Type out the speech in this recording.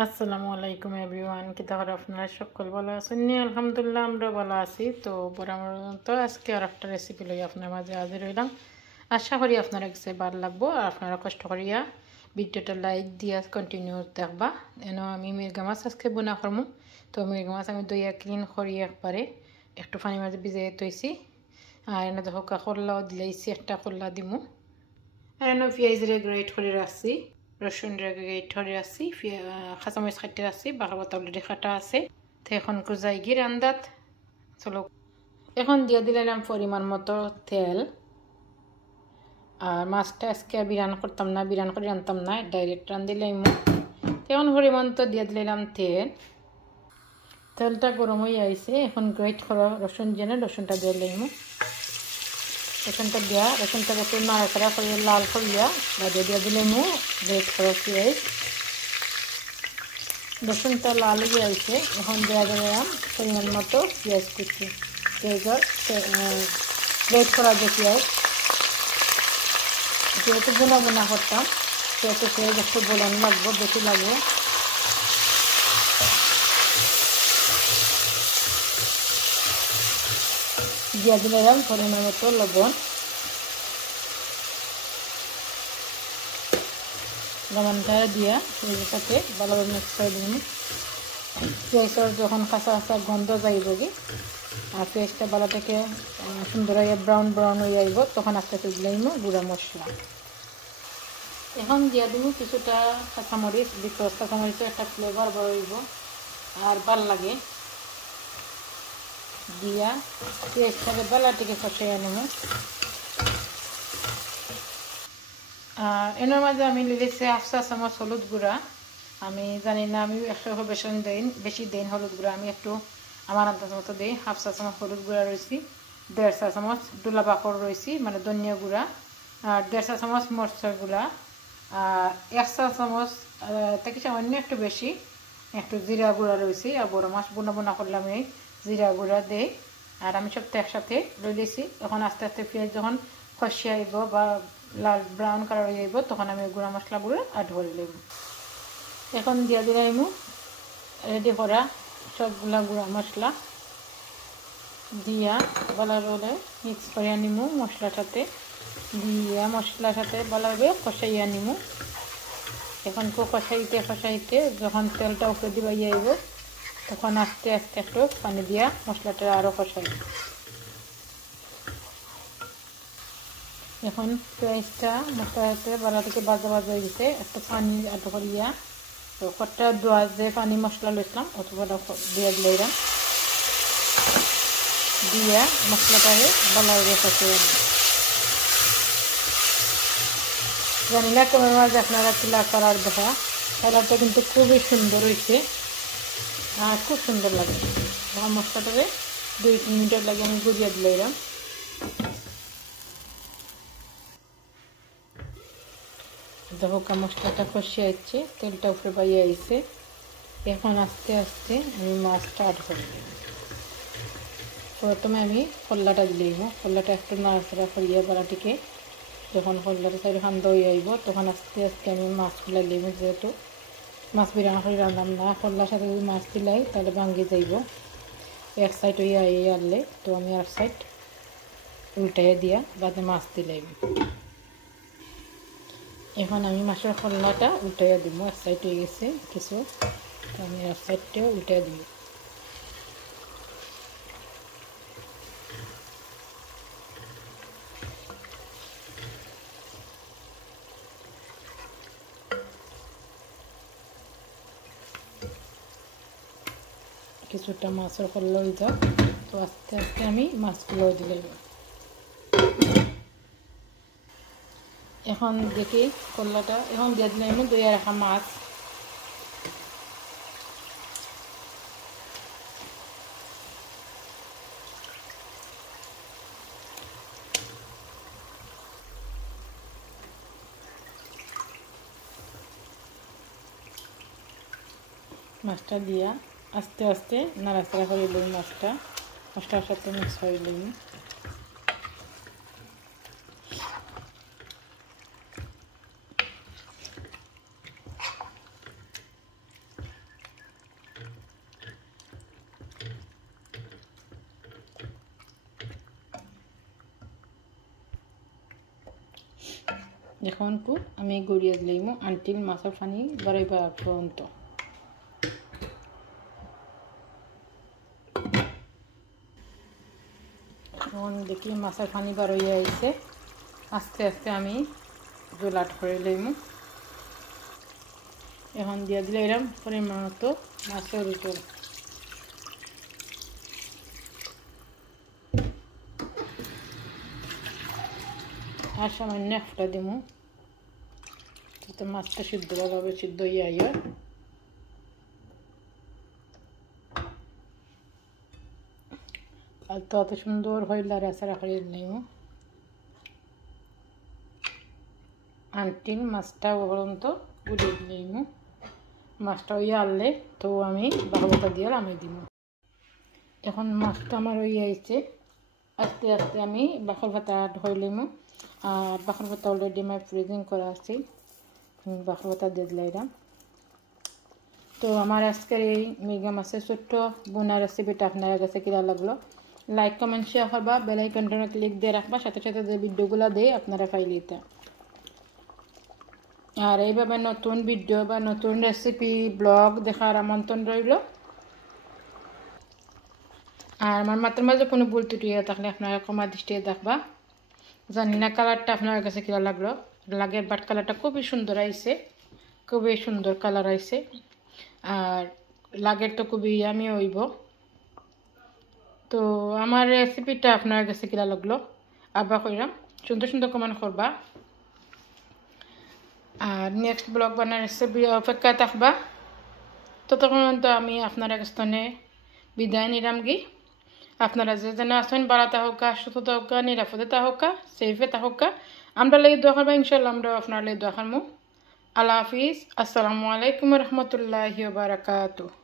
আসসালামু আলাইকুম এভরিওয়ান, কি তাহলে আপনারা সকল ভালো আছেন? আলহামদুলিল্লাহ আমরা ভালো আছি। তো তো আজকে আর একটা রেসিপি লই আপনার মাঝে হাজির হইলাম। আশা করি আপনারা কাছে ভালো লাগবো আর আপনারা কষ্ট করিয়া ভিডিওটা লাইক দিয়া কন্টিনিউ দেখবা। এনে আমি মির্গা মাছ আজকে বোনা করবো। তো মির্গা মাছ আমি দইয়া ক্লিন করি একবারে একটু পানি মাঝে ভিজাই তৈছি। আর এনে দেখো করলাও দিলাইছি, একটা করলা দিমু। আর এনে পেঁয়াজরে গ্রেট করে রাখছি, রসুন গ্রেট করে রাখছি, কাঁচামরিচ কাটতে রাখছি, বাঁকা পাতা অলরেডি কাটা আছে। তো এখন কুজাই গিয়ে রান্দাত চলো। এখন দিয়ে দিলাম পরিমাণ মতো তেল। আর মাছটা আজকে বিরান করতাম না, বিরান করে রান্তাম না, ডাইরেক্ট রান দিলাম। এখন পরিমাণ তো দিয়ে দিলাম তেল। তেলটা গরম হয়ে আইছে, এখন গ্রেট করা রসুন জেনে রসুনটা দিয়ে দিলাম। রসুনটা দিয়া রসুনটাকে একটু নাড়াচাড়া করে লাল করিয়া বাজিয়ে দিয়ে দিলাম গ্রেট করা পেঁয়াজ। রসুনটা লাল হয়ে আইছে, এখন দেওয়া দিলাম পরিমাণ মতো পেঁয়াজ কুচি। পেঁয়াজের গ্রেট করা যে পেঁয়াজ, যেহেতু বোনা বোনা করতাম সেহেতু পেঁয়াজ একটু বোলানো লাগবো, বেশি লাগবে। দিয়ে দিলাম পরিমাণ মতো লবণ। লবণটা দিয়া পেঁয়াজের সাথে ভালোভাবে মিক্স করে দিলাম। পেঁয়াজের যখন কাঁচা কাঁচা গন্ধ যাইব কি আর পেঁয়াজটা ভালো থেকে সুন্দর হয়ে ব্রাউন ব্রাউন হয়ে আইব, তখন আস্তে আস্তে দিলাম গুঁড়া মশলা। এখন দিয়া দিব কিছুটা কাঁচামরিচ, বিকজ কাঁচামরিচের একটা ফ্লেভার বড় হইব আর ভাল লাগে। দিয়া পেঁয়াজটাকে বেলাটিকে কষাইয়া নেব। আর এর মাঝে আমি লিখেছি 1/2 চা চামচ হলুদ গুঁড়া। আমি জানি না, আমি 100 বেশি দেন হলুদ গুঁড়া, আমি একটু আমার আন্দাজ মতো দিই। 1/2 চা চামচ হলুদ গুঁড়া রয়েছি, 1.5 চা চামচ ডুলা বাকর রয়েছি মানে ধনিয়া গুঁড়া, আর 1.5 চা চামচ মরচার গুঁড়া, আর 1 চা চামচ থেকে সামান্য একটু বেশি একটু জিরা গুঁড়া রয়েছে। আর বড় মাছ বোনা বোনা করলাম এই জিরা গুঁড়া দেই। আর আমি সবটা একসাথে রইলেছি। এখন আস্তে আস্তে পেঁয়াজ যখন কষিয়ে আইব বা লাল ব্রাউন কালার হয়ে যাইব, তখন আমি গুঁড়া মশলাগুলো অ্যাড করে নেব। এখন দিয়ে দিলাম রেডি করা সবগুলা গুঁড়া মশলা দিয়া ভালোভাবে মিক্স করে নিব। মশলার সাথে দিয়া মশলার সাথে ভালোভাবে কষাইয়া নিব। এখন কষাইতে যখন তেলটা উপরে দিবা যাইব, তখন আস্তে আস্তে একটু পানি দিয়া মশলাটা আরও কষাই। এখন পেঁয়াজটা মশলাতে ভালো থেকে ভাজা ভাজা হয়ে গেছে, একটা পানি অ্যাড করিয়া তো কটা দোয়া যে পানি মশলা লইছিলাম অথবা দিয়ে দিলাম, দিয়া মশলাটাকে ভালোভাবে কষিয়ে আনি। জানি না তোমার মাঝে আপনারা কিলা করার দেখা, কালারটা কিন্তু খুবই সুন্দর হয়েছে আর খুব সুন্দর লাগে। মশলাটাকে 2-3 মিনিটের লাগে আমি গুঁড়িয়ে দিলাম। দেখো মশলাটা কষিয়ে আসছে, তেলটা উপরে বাইয়ে আইছে। এখন আস্তে আস্তে আমি মাছটা অ্যাড করে দেব। প্রথমে আমি কল্লাটা দিলাম, কল্লাটা একটু নাড়াচাড়া করিয়া বাড়াটিকে যখন কল্লাটা সাইড হান্দ হয়ে আইব, তখন আস্তে আস্তে আমি মাছগুলা দিলাম। যেহেতু মাছ বিরানা করে রান্নাম না, কল্লার সাথে যদি মাছ দিলাই তাহলে ভাঙ্গি যাইব। এক সাইড হয়ে আনলে তো আমি এক সাইড উল্টাইয়া দিয়া বাদে মাছ দিলাম। এখন আমি মাছের কল্লাটা উল্টাইয়া দিব, এক সাইড হয়ে গেছে কিছু, তো আমি এক সাইডটাও উল্টাইয়া দিব। কিছুটা মাছের কল্লা হয়ে যাক, তো আস্তে আস্তে আমি মাছগুলো দিলাম। এখন দেখি কল্লাটা এখন দিয়ে দিলাম দইয়া রাখা মাছ। মাছটা দিয়া আস্তে আস্তে নাড়াচাড়া করে লই। মশলার সাথে মিক্স করে লই। এখন আমি গড়িয়ে দিলাম আনটিল মাছের পানি বাড়াইবা পর্যন্ত। এখন দেখি মাছের পানি বার হয়ে আইছে। আস্তে আস্তে আমি জল আট করে লইম। এখন দিয়ে দিলে এরকম পরিমাণ মতো মাছের জল। আর সামান্য একটা দিব, যাতে মাছটা ভালোভাবে সিদ্ধ হয়ে আইয়। আর তো অত সুন্দর হইলে রাসারা করে নিব আনটিল মাছটা পর্যন্ত গুলিয়ে নিব। মাছটা হইয়া আনলে তো আমি বাহুটা দিয়ে নামাই দিব। এখন মাছটা আমার হয়ে আইছে। আস্তে আস্তে আমি বাখর পাতা ধরে নিব। আর বাখর পাতা অলরেডি আমার ফ্রিজিং করা আছে, বাখর পাতা দিয়ে দিলাম। তো আমার আজকের এই মির্গা মাছের ছোট্ট বোনা রেসিপিটা আপনার কাছে কিরা লাগলো, লাইক কমেন্ট শেয়ার করবা, বেল আইকনটা ক্লিক দিয়ে রাখবা, সাথে সাথে যে ভিডিওগুলো দিয়ে আপনারা পাইলিতে। আর এইভাবে নতুন ভিডিও বা নতুন রেসিপি ব্লগ দেখার আমন্ত্রণ রইল। আর আমার মাত্র মাঝে কোনো ভুল ত্রুটি থাকলে আপনারা ক্ষমা দৃষ্টিতে দেখবা। জানি না কালারটা আপনার কাছে কিরা লাগলো, লাগের বাট কালারটা খুবই সুন্দর আইছে, খুবই সুন্দর কালার আইছে। আর লাগের তো খুবই ইয়ামি হইব। তো আমার রেসিপিটা আপনার কাছে কিরা লাগলো আবার কইরাম, সুন্দর সুন্দর কমেন্ট করবা। আর নেক্সট ব্লগ বানার রেসিপি অপেক্ষা থাকবা। ততক্ষণ তো আমি আপনার কাছে বিদায় নিলাম গি। আপনারা যে যেন আসেন বাড়াতে হোক, সুস্থ হোক, নিরাপদে হোক, সেফে হোক, আমরা লেগে দোয়া করবো। ইনশাল্লাহ আমরা আপনার লেগে দোয়া করবো। আল্লাহ হাফিজ। আসসালামু আলাইকুম রহমতুল্লাহি ওয়া বারাকাতুহু।